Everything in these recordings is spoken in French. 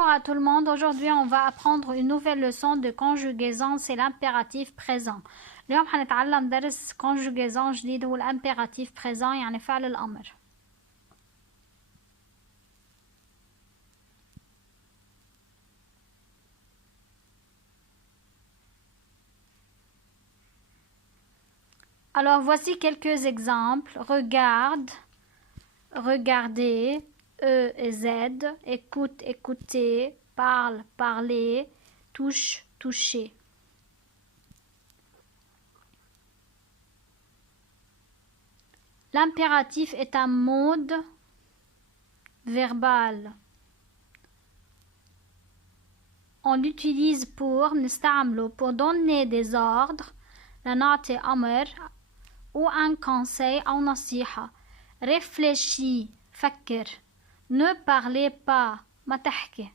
Bonjour à tout le monde. Aujourd'hui, on va apprendre une nouvelle leçon de conjugaison. C'est l'impératif présent. اليوم حنتعلم درس conjugaison جديد هو الامبيراتيف présent يعني فعل الأمر. Alors, voici quelques exemples. Regarde, regarder, E et Z. Écoute, écouter. Parle, parler. Touche, toucher. L'impératif est un mode verbal. On l'utilise pour donner des ordres لنعطي أمر ou un conseil أو نصيحة. Réfléchis, فكر. Ne parlez pas, ما تحكي.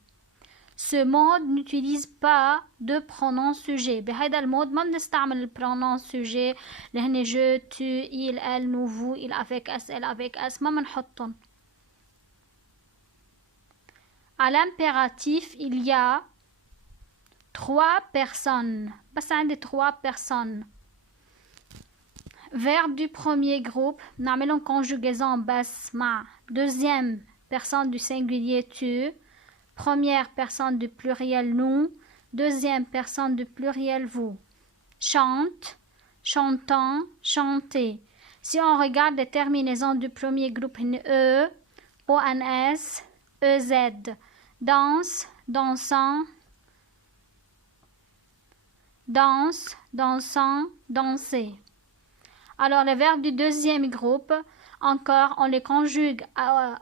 Ce mode n'utilise pas de pronom sujet. بهذا المود ما بنستعمل البرونون sujet اللي هن je, tu, il, elle, nous, vous, il avec s, elle avec s ما بنحطهم. À l'impératif, il y a 3 personnes. بس عندي 3 personnes. Verbe du premier groupe, نعملهم conjugaison بس مع deuxième personne du singulier tu, première personne du pluriel nous, deuxième personne du pluriel vous. Chante, chantant, chanter. Si on regarde les terminaisons du premier groupe, e, ons, ez. Danse, dansant, danse, dansant, danser. Alors, les verbes du deuxième groupe, encore, on les conjugue à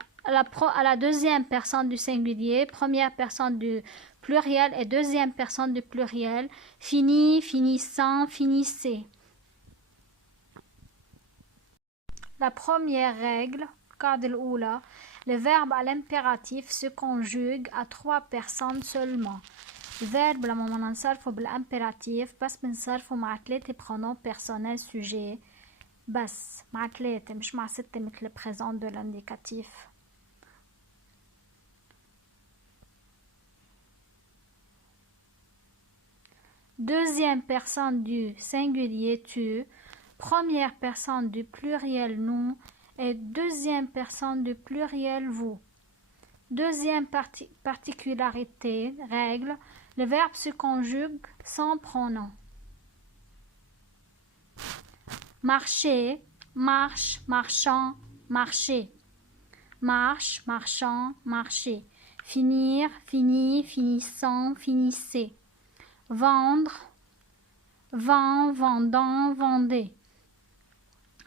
la deuxième personne du singulier, première personne du pluriel et deuxième personne du pluriel. Fini, finissant, finissez. La première règle, le verbe à l'impératif se conjugue à 3 personnes seulement. الفيرب لما بدنا نصرفه بالامبيراتيف بس بنصرفه مع 3 pronoms personnels sujets بس مع 3 مش مع 6 مثل présent de l'indicatif. Deuxième personne du singulier tu, première personne du pluriel nous et deuxième personne du pluriel vous. Deuxième particularité, règle, le verbe se conjugue sans pronom. Marcher, marche, marchant, marcher. Marche, marchant, marcher. Finir, fini, finissant, finissez. Vendre, vend, vendant, vendez.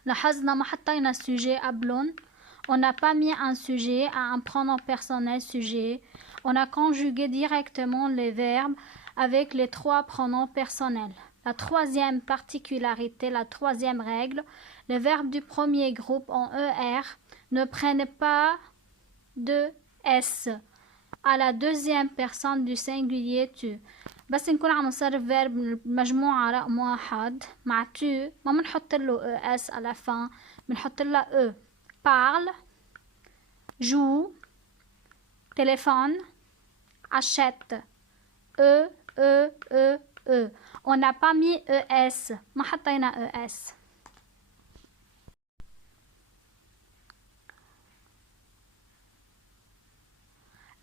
لاحظنا ما حطينا sujet قبلن. On n'a pas mis un sujet à un pronom personnel sujet. On a conjugué directement les verbes avec les 3 pronoms personnels. La troisième particularité, la troisième règle, les verbes du premier groupe en ER ne prennent pas de S à la deuxième personne du singulier tu. بس نكون عم نصرف verb من المجموعة رقم 1 مع tu ما بنحط له ES à la fin بنحط لها E. Parle, joue, téléphone, achète. E. On n'a pas mis ES. ما حطينا ES.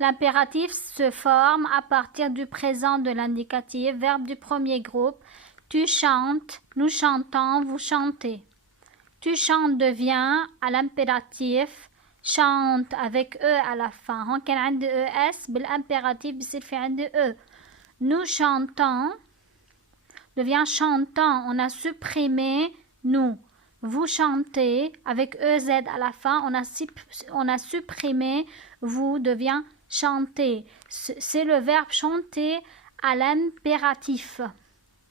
L'impératif se forme à partir du présent de l'indicatif, verbe du premier groupe. Tu chantes, nous chantons, vous chantez. Tu chantes devient à l'impératif chante avec E à la fin. هون كان عندي ES بالimpératif بصير في عندي E. Nous chantons devient chantant. On a supprimé nous. Vous chantez avec EZ à la fin. On a supprimé vous devient chanter. C'est le verbe chanter à l'impératif.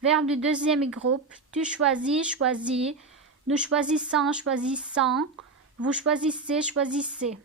Verbe du deuxième groupe. Tu choisis, choisis. Nous choisissons, choisissant. Vous choisissez, choisissez.